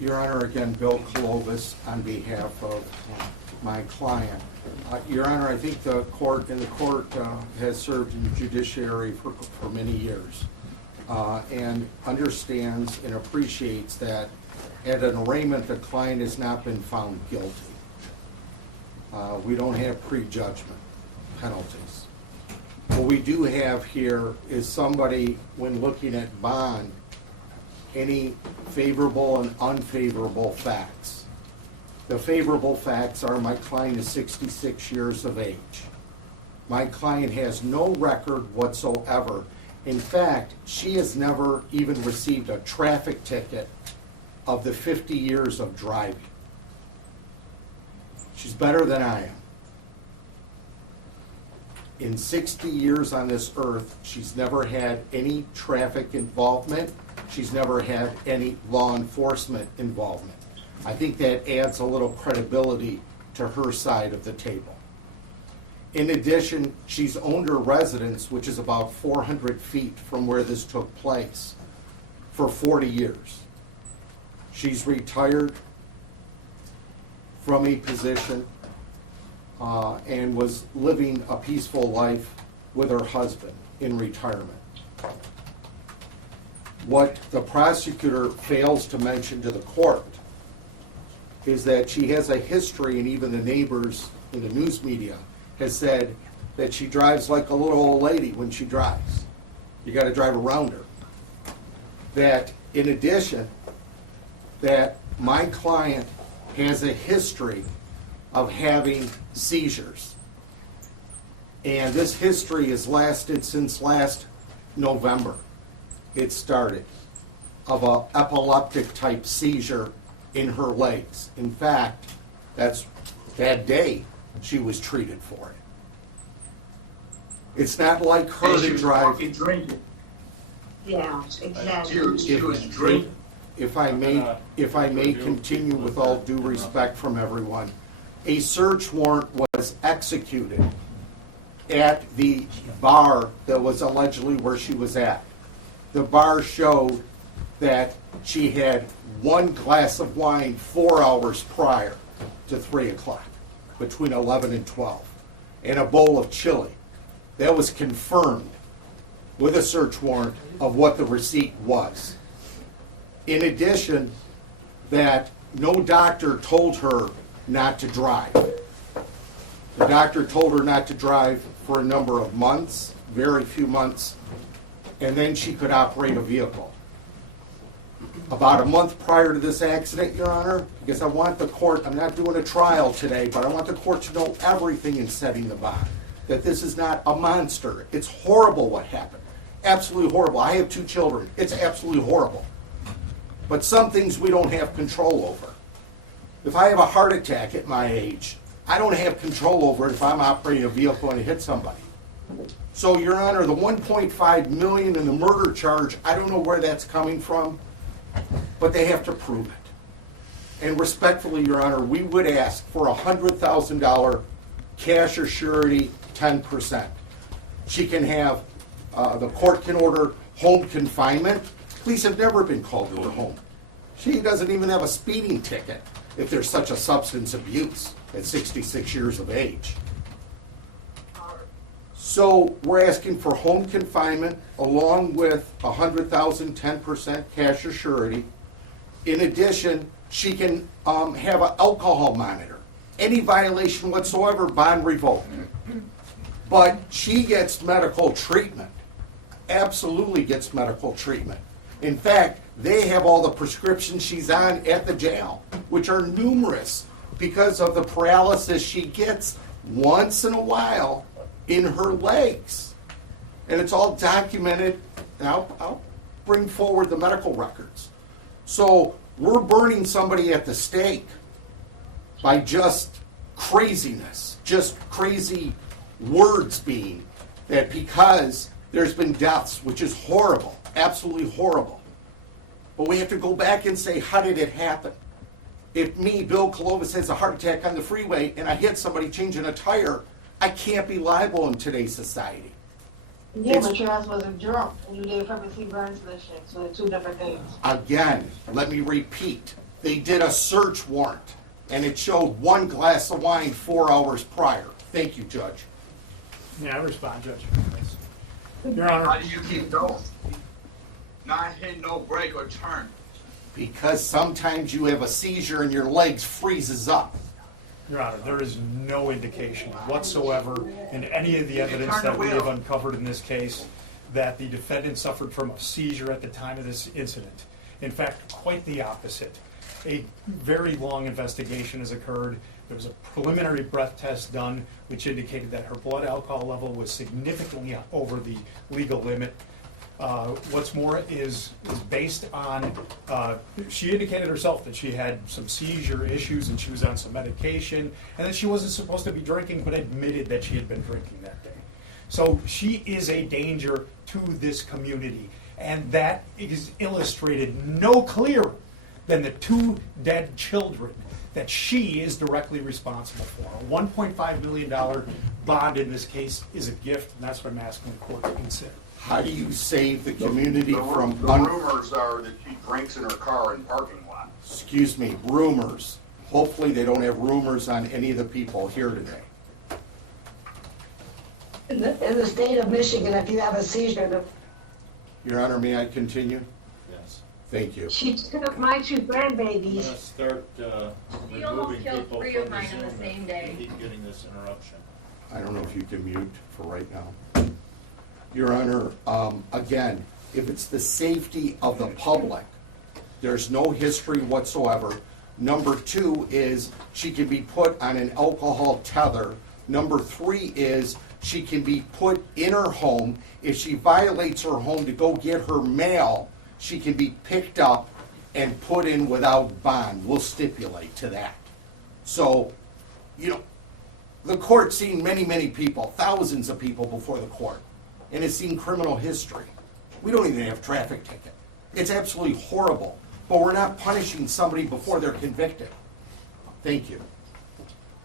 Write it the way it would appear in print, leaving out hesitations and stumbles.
Your Honor, again, Bill Clovis on behalf of my client. Your Honor, I think the court has served in the judiciary for many years and understands and appreciates that at an arraignment, the client has not been found guilty. We don't have prejudgment penalties. What we do have here is somebody, when looking at bond, any favorable and unfavorable facts. The favorable facts are my client is 66 years of age. My client has no record whatsoever. In fact, she has never even received a traffic ticket of the 50 years of driving. She's better than I am. In 60 years on this earth, she's never had any traffic involvement. She's never had any law enforcement involvement. I think that adds a little credibility to her side of the table. In addition, she's owned her residence, which is about 400 feet from where this took place, for 40 years. She's retired from a position and was living a peaceful life with her husband in retirement. What the prosecutor fails to mention to the court is that she has a history, and even the neighbors in the news media has said that she drives like a little old lady when she drives. You got to drive around her. That in addition, that my client has a history of having seizures. And this history has lasted since last November. It started of an epileptic type seizure in her legs. In fact, that's that day she was treated for it. It's not like her to drive. Drinking. Yeah, exactly. She was drinking. If I may continue with all due respect from everyone, a search warrant was executed at the bar that was allegedly where she was at. The bar showed that she had one glass of wine 4 hours prior to 3 o'clock, between 11 and 12, and a bowl of chili. That was confirmed with a search warrant of what the receipt was. In addition, that no doctor told her not to drive. The doctor told her not to drive for a number of months, very few months, and then she could operate a vehicle. About a month prior to this accident, Your Honor, because I want the court, I'm not doing a trial today, but I want the court to know everything in setting the bond. That this is not a monster. It's horrible what happened. Absolutely horrible. I have 2 children. It's absolutely horrible. But some things we don't have control over. If I have a heart attack at my age, I don't have control over it if I'm operating a vehicle and I hit somebody. So, Your Honor, the $1.5 million in the murder charge, I don't know where that's coming from, but they have to prove it. And respectfully, Your Honor, we would ask for a $100,000 cash or surety 10%. She can have, the court can order home confinement. Police have never been called to her home. She doesn't even have a speeding ticket if there's such a substance abuse at 66 years of age. So we're asking for home confinement along with $100,000, 10% cash or surety. In addition, she can have an alcohol monitor. Any violation whatsoever, bond revoked. But she gets medical treatment. Absolutely gets medical treatment. In fact, they have all the prescriptions she's on at the jail, which are numerous because of the paralysis she gets once in a while in her legs. And it's all documented, and I'll bring forward the medical records. So we're burning somebody at the stake by just craziness, just crazy words being that because there's been deaths, which is horrible, absolutely horrible. But we have to go back and say, how did it happen? If me, Bill Clovis, has a heart attack on the freeway and I hit somebody changing a tire, I can't be liable in today's society. Yeah, It's- but your ass wasn't drunk and you did purposely burns this shit, so they're two different things. Again, let me repeat, they did a search warrant, and it showed 1 glass of wine 4 hours prior. Thank you, Judge. May I respond, Judge? Your How Honor, do you keep going? Not hit, no break or turn. Because sometimes you have a seizure and your legs freezes up. Your Honor, there is no indication whatsoever in any of the evidence that we have uncovered in this case that the defendant suffered from a seizure at the time of this incident. In fact, quite the opposite. A very long investigation has occurred. There was a preliminary breath test done, which indicated that her blood alcohol level was significantly over the legal limit. What's more is based on, she indicated herself that she had some seizure issues and she was on some medication, and that she wasn't supposed to be drinking, but admitted that she had been drinking that day. So she is a danger to this community, and that is illustrated no clearer than the 2 dead children that she is directly responsible for. A $1.5 million bond in this case is a gift, and that's what I'm asking the court to consider. How do you save the community from The rumors are that she drinks in her car in parking lot. excuse me, rumors? Hopefully they don't have rumors on any of the people here today. In the state of Michigan, if you have a seizure, Your Honor, may I continue? Yes. Thank you. she took my 2 I'm grandbabies. gonna start We almost removing killed people 3 from of the mine on the Zoom same if day. we keep getting this interruption. I don't know if you can mute for right now. Your Honor, again, if it's the safety of the public, there's no history whatsoever. Number 2 is she can be put on an alcohol tether. Number 3 is she can be put in her home. If she violates her home to go get her mail, she can be picked up and put in without bond. We'll stipulate to that. So, you know, the court's seen many, many people, thousands of people before the court, and it's seen criminal history. We don't even have traffic ticket. It's absolutely horrible, but we're not punishing somebody before they're convicted. Thank you.